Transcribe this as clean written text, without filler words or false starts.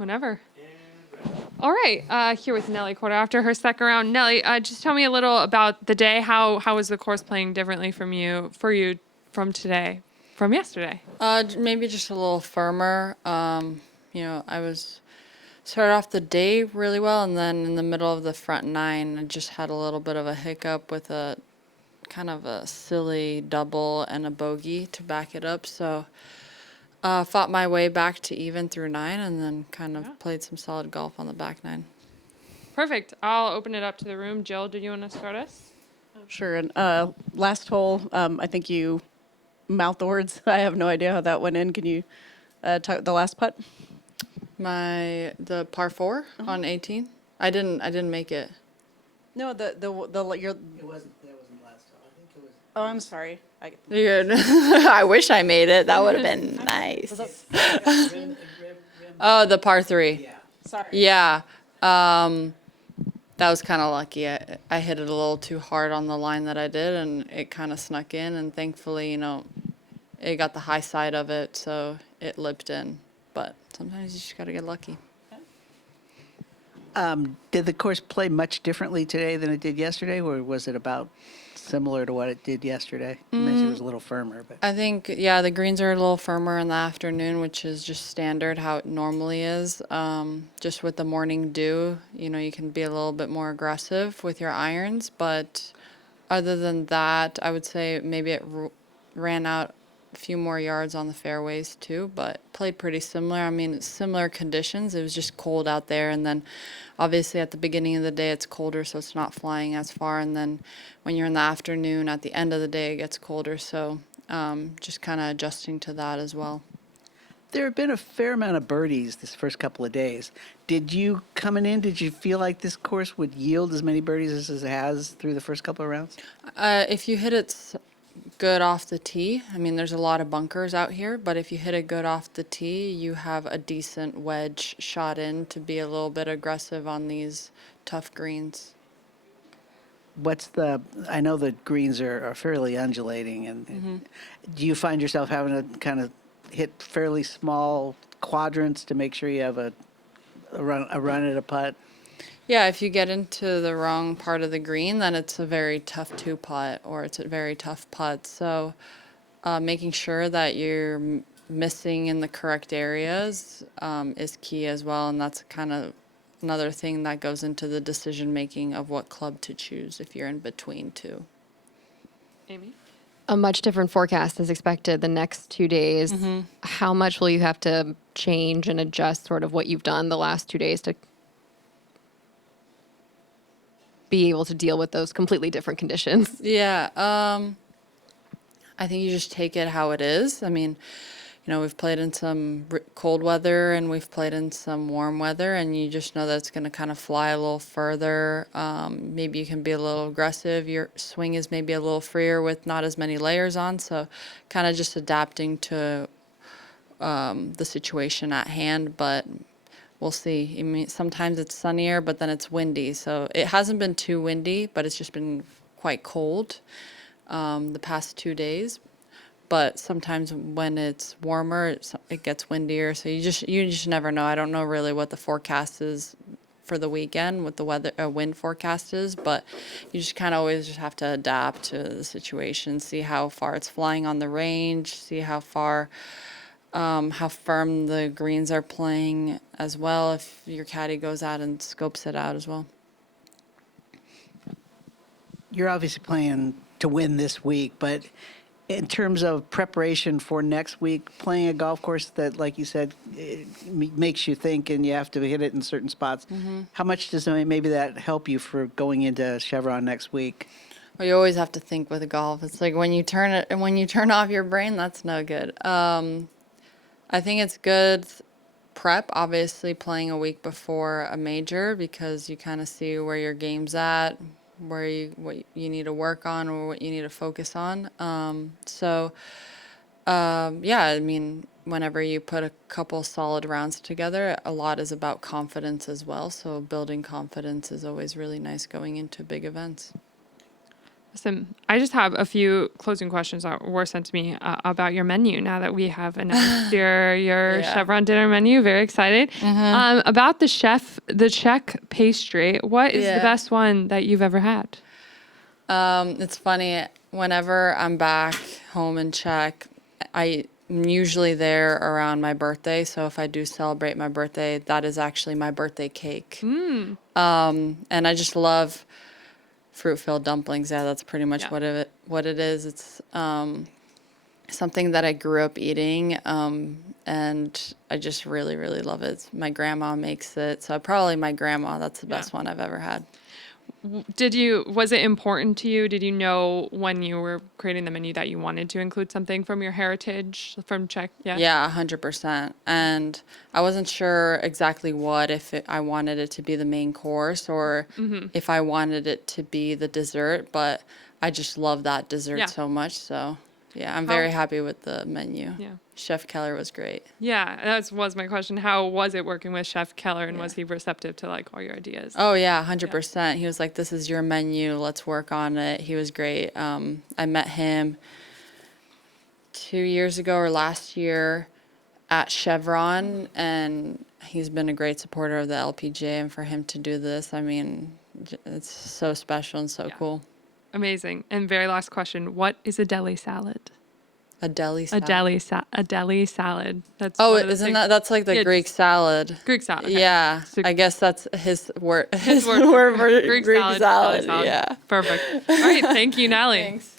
Whenever. All right, here with Nelly Korda after her second round. Nelly, just tell me a little about the day. How was the course playing differently for you from today, from yesterday? Maybe just a little firmer. I was started off the day really well, and then in the middle of the front nine, I just had a little bit of a hiccup with a kind of a silly double and a bogey to back it up. So fought my way back to even through nine, and then kind of played some solid golf on the back nine. Perfect. I'll open it up to the room. Jill, did you want to start us? Sure. And last hole, I think you mouthed the words. I have no idea how that went in. Can you talk the last putt? The par 4 on 18. I didn't make it. No, your. It wasn't. That wasn't last time. I think it was. Oh, I'm sorry. You're good. I wish I made it. That would have been nice. Oh, the par 3. Yeah. Sorry. Yeah. That was kind of lucky. I hit it a little too hard on the line that I did, and it kind of snuck in. And thankfully, it got the high side of it, so it lipped in. But sometimes you just got to get lucky. Did the course play much differently today than it did yesterday, or was it about similar to what it did yesterday? You mentioned it was a little firmer, but I think, yeah, the greens are a little firmer in the afternoon, which is just standard how it normally is. Just with the morning dew, you can be a little bit more aggressive with your irons. But other than that, I would say maybe it ran out a few more yards on the fairways too, but played pretty similar. I mean, it's similar conditions. It was just cold out there, and then obviously at the beginning of the day it's colder, so it's not flying as far, and then when you're in the afternoon at the end of the day it gets colder, so just kind of adjusting to that as well. there have been a fair amount of birdies this first couple of days. Did you feel like this course would yield as many birdies as it has through the first couple of rounds? If you hit it good off the tee, I mean, there's a lot of bunkers out here, but if you hit it good off the tee, you have a decent wedge shot in to be a little bit aggressive on these tough greens. I know the greens are fairly undulating, and do you find yourself having to kind of hit fairly small quadrants to make sure you have a run at a putt? Yeah, if you get into the wrong part of the green, then it's a very tough two putt or it's a very tough putt. So making sure that you're missing in the correct areas is key as well. And that's kind of another thing that goes into the decision making of what club to choose if you're in between two. Amy? A much different forecast is expected the next 2 days. How much will you have to change and adjust sort of what you've done the last 2 days to be able to deal with those completely different conditions? Yeah, I think you just take it how it is. I mean, we've played in some cold weather and we've played in some warm weather, and you just know that it's going to kind of fly a little further. Maybe you can be a little aggressive. Your swing is maybe a little freer with not as many layers on, so kind of just adapting to the situation at hand, but we'll see. I mean, sometimes it's sunnier, but then it's windy. So it hasn't been too windy, but it's just been quite cold the past 2 days. But sometimes when it's warmer, it gets windier. So you just never know. I don't know really what the forecast is for the weekend, what the wind forecast is, but you just kind of always just have to adapt to the situation, see how far it's flying on the range, see how far. How firm the greens are playing as well, if your caddy goes out and scopes it out as well. You're obviously playing to win this week, but in terms of preparation for next week, playing a golf course that, like you said, it makes you think and you have to hit it in certain spots, how much does maybe that help you for going into Chevron next week? Well, you always have to think with golf. It's like when you turn off your brain, that's no good. I think it's good prep, obviously playing a week before a major, because you kind of see where your game's at, what you need to work on or what you need to focus on. Yeah, I mean, whenever you put a couple solid rounds together, a lot is about confidence as well. So building confidence is always really nice going into big events. Awesome. I just have a few closing questions that were sent to me about your menu now that we have announced your Yeah. Chevron dinner menu. Very excited. About the Czech pastry. What is the Yeah. best one that you've ever had? It's funny, whenever I'm back home in Czech, I'm usually there around my birthday. So if I do celebrate my birthday, that is actually my birthday cake. And I just love fruit-filled dumplings. Yeah, that's pretty much Yeah. what it is. It's something that I grew up eating, and I just really, really love it. My grandma makes it, so probably my grandma. That's the best one I've ever had. Was it important to you? Did you know when you were creating the menu that you wanted to include something from your heritage from Czech? Yeah. Yeah, 100%. And I wasn't sure exactly what, I wanted it to be the main course or if I wanted it to be the dessert, but I just love that dessert Yeah. so much. So, yeah, I'm How- very happy with the menu. Yeah. Chef Keller was great. Yeah, that was my question. How was it working with Chef Keller, and was he receptive to like all your ideas? Oh, yeah, 100%. He was like, this is your menu. Let's work on it. He was great. I met him 2 years ago or last year at Chevron, and he's been a great supporter of the LPGA. And for him to do this, I mean, it's so special and so cool. Amazing. And very last question: what is a deli salad? A deli A salad. deli salad. That's Oh, one of the isn't things- that's like the Yeah, Greek salad? Greek salad? Okay. Yeah, So- I guess that's his word. His word word for for Greek Greek salad, salad. deli salad. Yeah. Perfect. All right. Thank you, Nelly. Thanks.